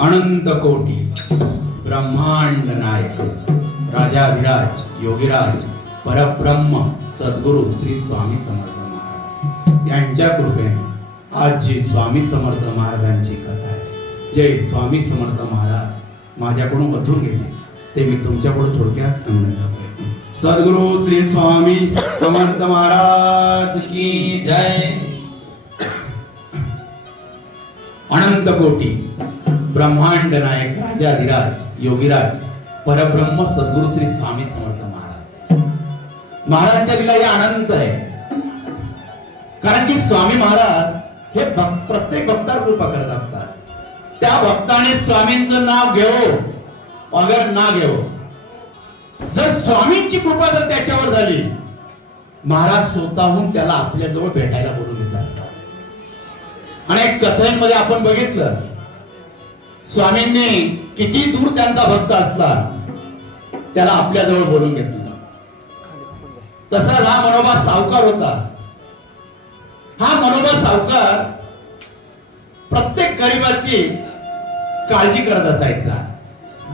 अनंत कोटी ब्रह्मांड नायक राजाधिराज योगीराज परब्रह्म सद्गुरु श्री स्वामी समर्थ महाराज यांच्या कृपेने आज जी स्वामी समर्थ महाराजांची कथा आहे, जय स्वामी समर्थ महाराज माझ्याकडून मधून गेले ते मी तुमच्याकडून थोडक्यात सांगण्याचा प्रयत्न. सद्गुरु श्री स्वामी समर्थ महाराज की जय. अनंत कोटी ब्रह्मांड नायक राजाधिराज योगीराज परब्रह्म सद्गुरु श्री स्वामी समर्थ महाराज. महाराजांच्या लीला या अनंत आहे, कारण की स्वामी महाराज हे प्रत्येक भक्तावर कृपा करत असतात. त्या भक्ताने स्वामींचं नाव घेवो अगर ना घेवो, जर स्वामींची कृपा जर त्याच्यावर झाली, महाराज स्वतःहून त्याला आपल्या जवळ भेटायला बोलून येत असतात. आणि एक कथेमध्ये आपण बघितलं, स्वामींनी किती दूर त्यांचा भक्त असला त्याला आपल्या जवळ बोलून घेतलं. तसा हा मनोबा सावकार होता. हा मनोबा सावकार प्रत्येक गरिबाची काळजी करत असायचा,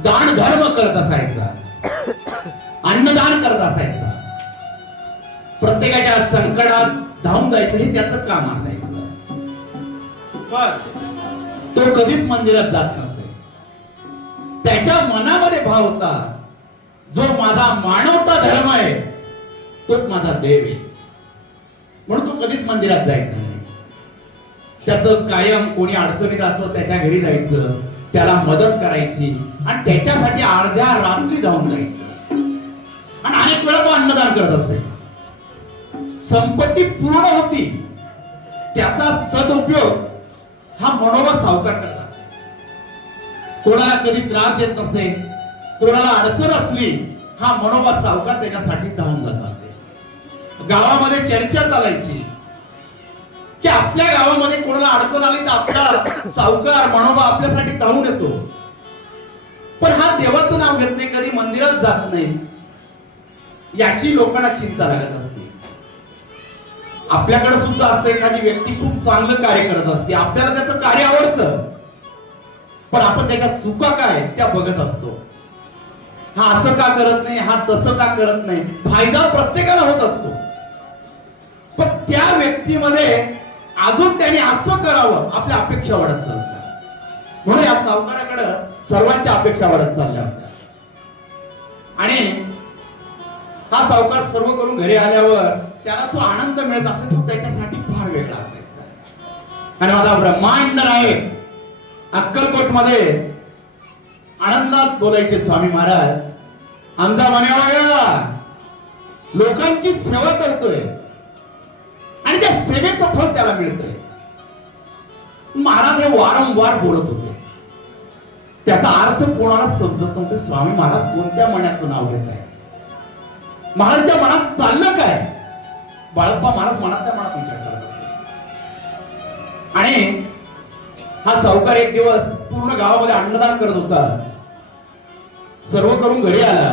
दान धर्म करत असायचा, अन्नदान करत असायचा. प्रत्येकाच्या संकटात धावून जायचं हे त्याचं काम असायचं. पण तो कधीच मंदिरात जात नसे. त्याच्या मनामध्ये भाव होता, जो माझा मानवता धर्म आहे तोच माझा देव आहे, म्हणून तो कधीच मंदिरात जायचा नाही. त्याचं कायम कोणी अडचणीत असतं त्याच्या घरी जायचं, त्याला मदत करायची आणि त्याच्यासाठी अर्ध्या रात्री जाऊन जायचं. आणि अनेक वेळा तो अन्नदान करत असते. संपत्ती पूर्ण होती, त्याचा सदुपयोग हा मनोबा सावकार करतात. कोणाला कधी त्रास देत नसे, कोणाला अडचण असली, हा मनोबा सावकार त्याच्यासाठी धावून जातात. गावामध्ये चर्चा चालायची की आपल्या गावामध्ये कोणाला अडचण आली तर आपला सावकार मनोबा आपल्यासाठी धावून येतो. पण हा देवाचं नाव घेत नाही, कधी मंदिरात जात नाही, याची लोकांना चिंता लागत असते. आपल्याकडे सुद्धा असते एखादी व्यक्ती खूप चांगलं कार्य करत असते, आपल्याला त्याचं कार्य आवडतं, पण आपण त्याच्या चुका काय त्या बघत असतो. हा असं का करत नाही, हा तसं का करत नाही. फायदा प्रत्येकाला होत असतो, पण त्या व्यक्तीमध्ये अजून त्याने असं करावं आपल्या अपेक्षा वाढत चालतात. म्हणून या सावकाराकडे सर्वांच्या अपेक्षा वाढत चालल्या होत्या. आणि हा सावकार सर्व करून घरी आल्यावर त्याला जो आनंद मिळत असे तो त्याच्यासाठी फार वेगळा असायचा. आणि माझा ब्रह्मांड नायक अक्कलकोट मध्ये आनंदात बोलायचे स्वामी महाराज, आमचा मन्यावागा लोकांची सेवा करतोय आणि त्या सेवेचं फळ त्याला मिळतंय. महाराज हे वारंवार बोलत होते, त्याचा अर्थ कोणाला समजत नव्हते. स्वामी महाराज कोणत्या मण्याचं नाव घेत आहे, महाराजच्या मनात चाललं काय. बाळप्पा महाराज मनातल्या मनात विचार करत होते. आणि हा सावकार एक दिवस पूर्ण गावामध्ये अन्नदान करत होता. सर्व करून घरी आला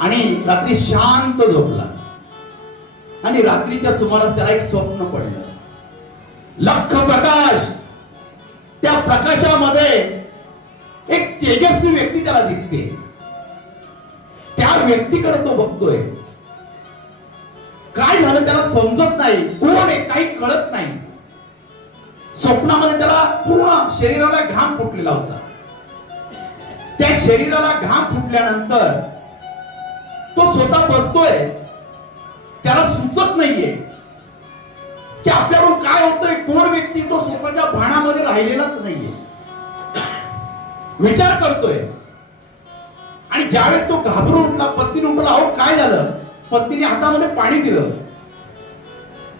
आणि रात्री शांत झोपला. आणि रात्रीच्या सुमारास त्याला एक स्वप्न पडलं. लख प्रकाश, त्या प्रकाशामध्ये एक तेजस्वी व्यक्ती त्याला दिसते. त्या व्यक्तीकडे तो बघतोय. काय झालं त्याला समजत नाही, कोण आहे काही कळत नाही. स्वप्नामध्ये त्याला पूर्ण शरीराला घाम फुटलेला होता. त्या शरीराला घाम फुटल्यानंतर तो स्वतः बसतोय. त्याला सुचत नाहीये की आपल्याकडून काय होतंय, कोण व्यक्ती. तो स्वतःच्या भानामध्ये राहिलेलाच नाहीये, विचार करतोय. आणि ज्यावेळेस तो घाबरून उठला, पत्नीने उठला, अहो काय झालं. पत्नीने हातामध्ये पाणी दिलं.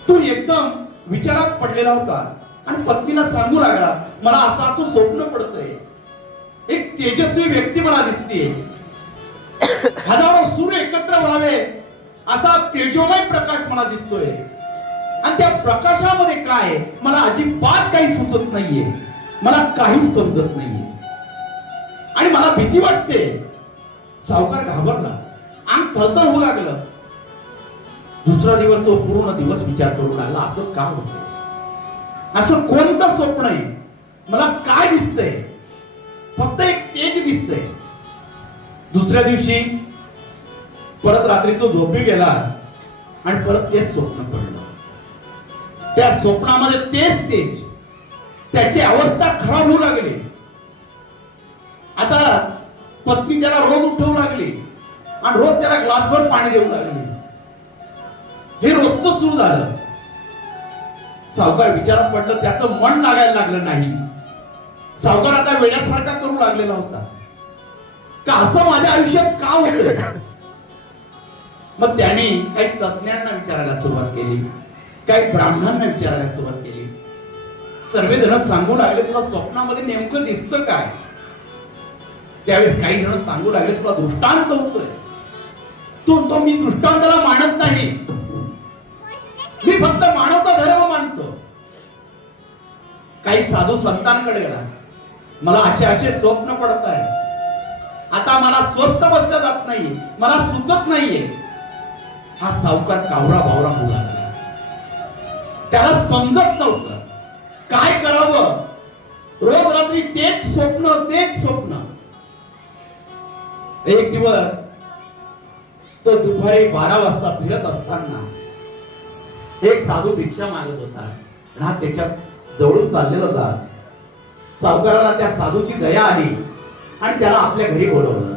तो एकदम विचारात पडलेला होता आणि पत्नीला सांगू लागला, मला असं असं स्वप्न पडतंय, एक तेजस्वी व्यक्ती मला दिसते, हजारो सूर्य एकत्र व्हावे असा तेजोमय प्रकाश मला दिसतोय. आणि त्या प्रकाशामध्ये काय मला अजिबात काही सुचत नाहीये, मला काहीच समजत नाहीये आणि मला भीती वाटते. सावकार घाबरला, अंग थरथर होऊ लागलं. दुसरा दिवस तो पूर्ण दिवस विचार करू लागला, असं का होतंय, असं कोणतं स्वप्न आहे, मला काय दिसतंय. दुसऱ्या दिवशी परत रात्री तो झोपी गेला आणि परत तेच स्वप्न पडलं. त्या स्वप्नामध्ये तेच त्याची अवस्था खराब होऊ लागली. आता पत्नी त्याला रोज उठवू लागली आणि रोज त्याला ग्लासभर पाणी देऊ लागली. हे रोजचं सुरू झालं. सावकार विचारात पडलं, त्याचं मन लागायला लागलं नाही. सावकार आता वेड्यासारखा करू लागलेला होता. का असं माझ्या आयुष्यात का होतं? मग त्याने काही तज्ञांना विचारायला सुरुवात केली, काही ब्राह्मणांना विचारायला सुरुवात केली. सर्वजण सांगू लागले, तुला स्वप्नामध्ये नेमकं दिसतं काय? त्यावेळेस काही जण सांगू लागले, तुला दृष्टांत होतोय. तो मी दृष्टांताला मानत नाही, मी फक्त मानवता धर्म मानतो. काही साधू संतांकडे गेला, मला असे स्वप्न पडत आहे, आता मला स्वस्थ बसता जात नाही, मला सुचत नाहीये. हा सावकार कावरा बावरा होऊ लागला. त्याला समजत नव्हतं काय करावं. रोज रात्री तेच स्वप्न. एक दिवस तो दुपारी 12 वाजता फिरत असताना एक साधू भिक्षा मागत होता. हा त्याच्या जवळून चाललेला होता. सावकाराला त्या साधूची दया आली आणि त्याला आपल्या घरी बोलवलं.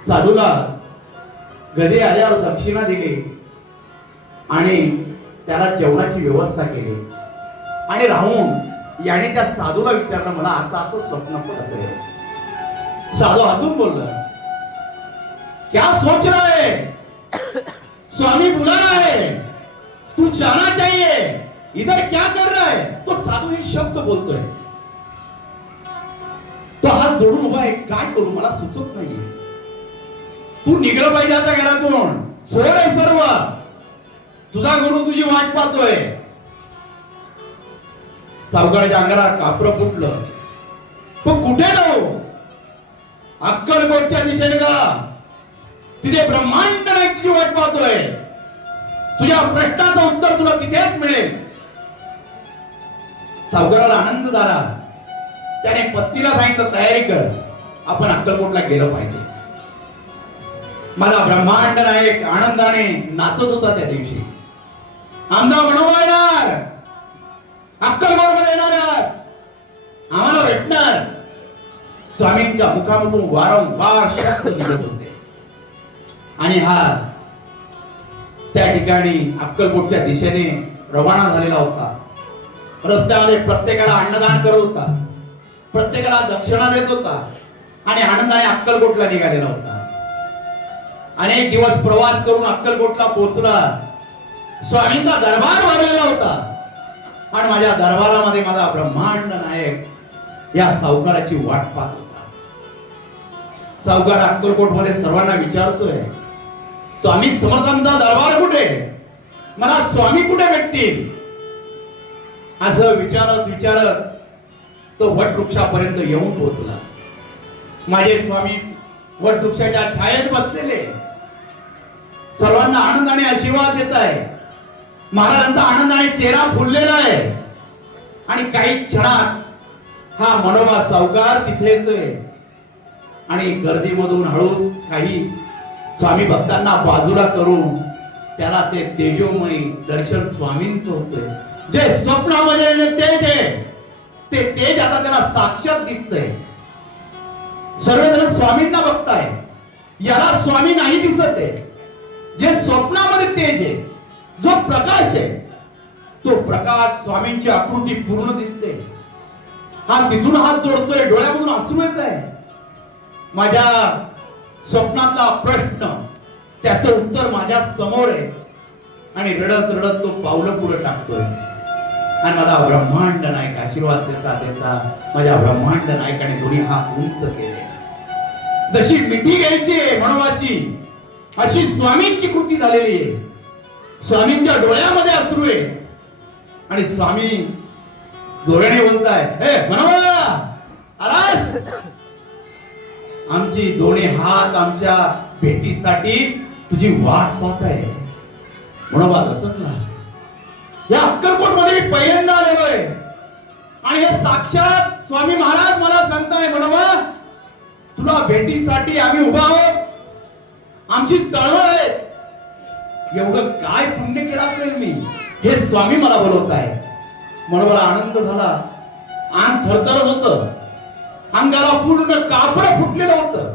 साधूला घरी आल्यावर दक्षिणा दिली आणि त्याला जेवणाची व्यवस्था केली. आणि राहून याने त्या साधूला विचारलं, मला असं स्वप्न पडतंय. साधू हसून बोलला, क्या सोच रहा है? स्वामी बुला रहा है, तू जाना चाहिए, इधर क्या कर रहा है? तो साधू हे शब्द बोलतोय. तो हात जोडून उभा आहे, काय करू मला सुचत नाहीये. तू निघलं पाहिजे आता घरातून, सोड आहे सर्व, तुझा गुरु तुझी वाट पाहतोय. सावकाराच्या अंगाला कापरं फुटलं. पण कुठे जाऊ? अक्कलकोटच्या दिशेने का? तिथे ब्रह्मांड नाही तुझी वाट पाहतोय. तुझ्या प्रश्नाचं उत्तर तुला तिथेच मिळेल. सावकाराला आनंद झाला. त्याने पत्नीला सांगितलं, तयारी कर, आपण अक्कलकोटला गेलं पाहिजे. मला ब्रह्मांड नायक आनंदाने नाचत होता त्या दिवशी. आमचा मनोबा येणार, अक्कलकोट मध्ये येणार, आम्हाला भेटणार. स्वामींच्या मुखामधून वारंवार शब्द निघत होते. आणि हा त्या ठिकाणी अक्कलकोटच्या दिशेने रवाना झालेला होता. रस्त्यामध्ये प्रत्येकाला अन्नदान करत होता, प्रत्येकाला दक्षिणा देत होता आणि आनंदाने अक्कलकोटला निघालेला होता. अनेक दिवस प्रवास करून अक्कलकोटला पोहोचला. स्वामींचा दरबार भरलेला होता आणि माझ्या दरबारामध्ये माझा ब्रह्मांड नायक या सावकाराची वाट पाहत होता. सावकार अक्कलकोट मध्ये सर्वांना विचारतोय, स्वामी समर्थांचा दरबार कुठे? मला स्वामी कुठे भेटतील? असं विचारत तो वटवृक्षापर्यंत येऊन पोहोचला. माझे स्वामी वटवृक्षाच्या छायेत बसलेले, सर्वांना आनंदाने आशीर्वाद देत आहे. महाराजांचा आनंदाने चेहरा फुललेला आहे. आणि काही क्षणात हा मनोबा सावकार तिथे येतोय आणि गर्दीमधून हळूच काही स्वामी भक्तांना बाजूला करून त्याला ते तेजोमयी दर्शन स्वामींचं होतंय. जे स्वप्नामध्ये तेज आहे ते तेज आता त्याला साक्षात दिसतंय. सर्वजण स्वामींना बघताय, याला स्वामी नाही दिसत आहे. जे स्वप्नामध्ये तेज आहे, जो प्रकाश आहे, तो प्रकाश स्वामींची आकृती पूर्ण दिसते. हा तिथून हात जोडतोय, डोळ्यामधून अश्रू येत आहे. माझ्या स्वप्नातला प्रश्न, त्याचं उत्तर माझ्या समोर आहे. आणि रडत रडत तो पावलं पुढे टाकतोय. आणि माझा ब्रह्मांड नायक आशीर्वाद देता देता माझ्या ब्रह्मांड नायकाने दोन्ही हात उंच केले. जशी मिठी घ्यायची आहे मनोबाची, अशी स्वामींची कृती झालेली आहे. स्वामींच्या डोळ्यामध्ये अश्रू आहे आणि स्वामी जोराने बोलताय, हे मनोबा आलास? आमची दोन्ही हात आमच्या भेटीसाठी तुझी वाट पाहत आहे. मनोबा दचकला. या अक्कलकोट मध्ये मी पहिल्यांदा आलेलोय आणि हे साक्षात स्वामी महाराज मला सांगताय, मनोबा तू तुला भेटीसाठी आम्ही उभा आहोत. आमची तळमळ आहे. एवढं काय पुण्य केलं असेल मी, हे स्वामी मला बोलवत आहे. म्हणून मला आनंद झाला. अंग थरथरत होतं, अंगाला पूर्ण कापड फुटलेलं होतं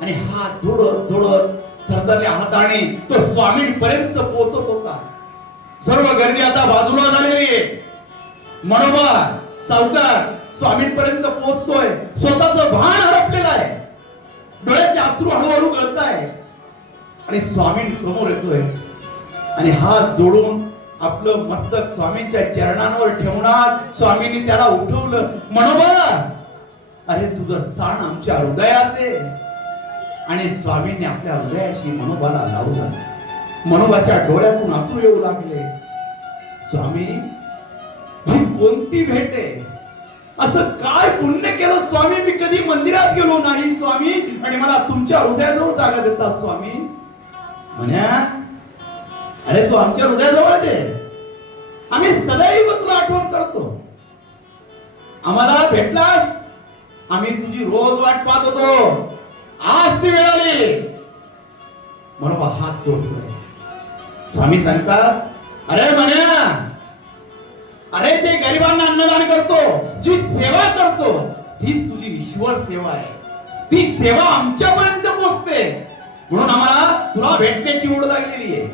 आणि हात जोडत जोडत थरथरल्या हाताने तो स्वामींपर्यंत पोहोचत होता. सर्व गर्दी आता बाजूला झालेली आहे. मनोबा सावकार स्वामींपर्यंत पोहोचतोय. स्वतःचं भान हरपलेलं आहे. डोळ्यातले अश्रू हळूहळू गळताय आणि स्वामी समोर येतोय आणि हात जोडून आपलं मस्तक स्वामींच्या चरणांवर ठेवणार. स्वामींनी त्याला उठवलं. मनोबा, अरे तुझं स्थान आमच्या हृदयात आहे. आणि स्वामींनी आपल्या हृदयाशी मनोबाला लावलं. मनोबाच्या डोळ्यातून अश्रू येऊ लागले. स्वामी, ही कोणती भेट आहे? असं काय पुण्य केलं स्वामी? मी कधी मंदिरात गेलो नाही स्वामी, आणि मला तुमच्या हृदयाजवळ जागा देता स्वामी. म्हण्या, अरे तू आमच्या हृदयाजवळच आहे. आम्ही सदैव तुला आठवण करतो. आम्हाला भेटलास, आम्ही तुझी रोज वाट पाहत होतो. आज ती वेळ आली. म्हणून हात जोडतोय. स्वामी सांगतात, अरे म्हण्या, अरे जे गरिबांना अन्नदान करतो, जी सेवा करतो, तीच तुझी ईश्वर सेवा आहे. ती सेवा आमच्यापर्यंत पोहोचते. म्हणून आम्हाला तुला भेटण्याची ओढ लागलेली आहे.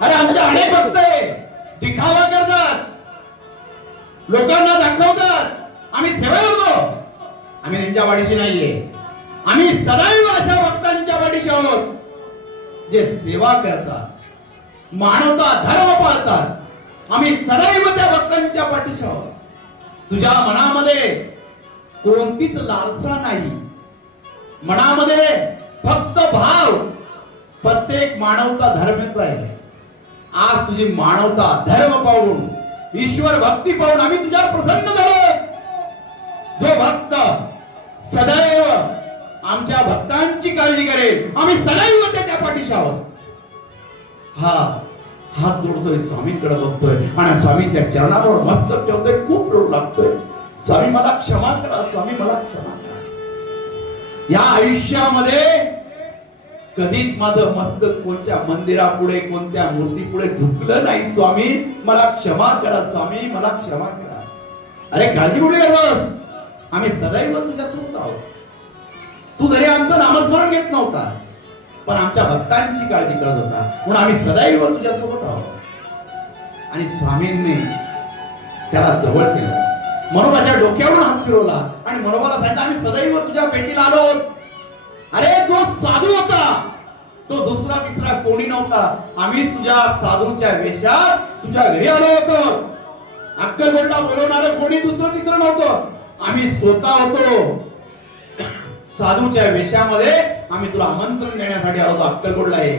अरे आमच्या अनेक भक्त आहे, दिखावा करतात, लोकांना दाखवतात आम्ही सेवा करतो. आम्ही त्यांच्या पाठीशी नाहीये. आम्ही सदैव अशा भक्तांच्या पाठीशी आहोत जे सेवा करतात, मानवता धर्म पाळतात. आम्ही सदैव त्या भक्तांच्या पाठीशी आहोत. तुझ्या मनामध्ये कोणतीच लालसा नाही. मनामध्ये फक्त भाव. प्रत्येक मानवता धर्मच आहे. आज तुझी मानवता धर्म पाहून, ईश्वर भक्ती पाहून आम्ही तुझ्यावर प्रसन्न झालो. जो भक्त सदैव आमच्या भक्तांची काळजी करेल, आम्ही सदैव त्याच्या पाठीशी आहोत. हा हात जोडतोय, स्वामींकडे बघतोय आणि स्वामींच्या चरणावर मस्तक ठेवतोय. खूप रडू लागतोय. स्वामी मला क्षमा करा, स्वामी मला क्षमा करा. या आयुष्यामध्ये कधीच माझं मस्तक कोणत्या मंदिरापुढे, कोणत्या मूर्तीपुढे झुकलं नाही. स्वामी मला क्षमा करा, स्वामी मला क्षमा करा. अरे काळजी कुठे करतोस? आम्ही सदैव तुझ्यासोबत आहोत. तू जरी आमचं नामस्मरण घेत नव्हता, पण आमच्या भक्तांची काळजी करत होता. म्हणून आम्ही सदैव तुझ्यासोबत आहोत. आणि स्वामींनी त्याला जवळ केलं. मनोबाच्या डोक्यावरून हात फिरवला आणि मनोबाला सांगितलं, आम्ही सदैव तुझ्या भेटीला आलो. अरे जो साधू होता तो दुसरा तिसरा कोणी नव्हता. आम्ही तुझ्या साधूच्या वेशात तुझ्या घरी आलो होतो. अक्कलकोटला बोलवणारं कोणी दुसरं तिसरं नव्हतं. आम्ही स्वतः होतो. साधूच्या वेशामध्ये आम्ही तुला आमंत्रण देण्यासाठी आलो होतो. अक्कलकोटला ये.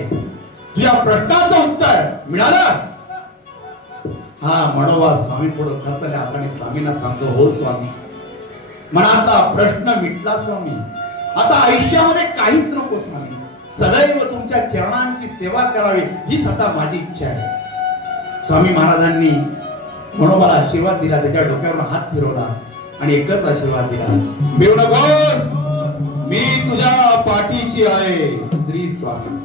तुझ्या प्रश्नाचं उत्तर मिळालं. हा मनोबा स्वामी पुढे थरथरल्या हाताने स्वामींना सांगतो, हो स्वामी, मनाचा प्रश्न मिटला स्वामी. आता आयुष्यामध्ये काहीच नको स्वामी. सदैव तुमच्या चरणांची सेवा करावी हीच आता माझी इच्छा आहे. स्वामी महाराजांनी मनोबाला आशीर्वाद दिला. त्याच्या डोक्यावर हात फिरवला आणि एकच आशीर्वाद दिला, भिवू नकोस, मी तुझ्या पाठीशी आहे. श्री स्वामी.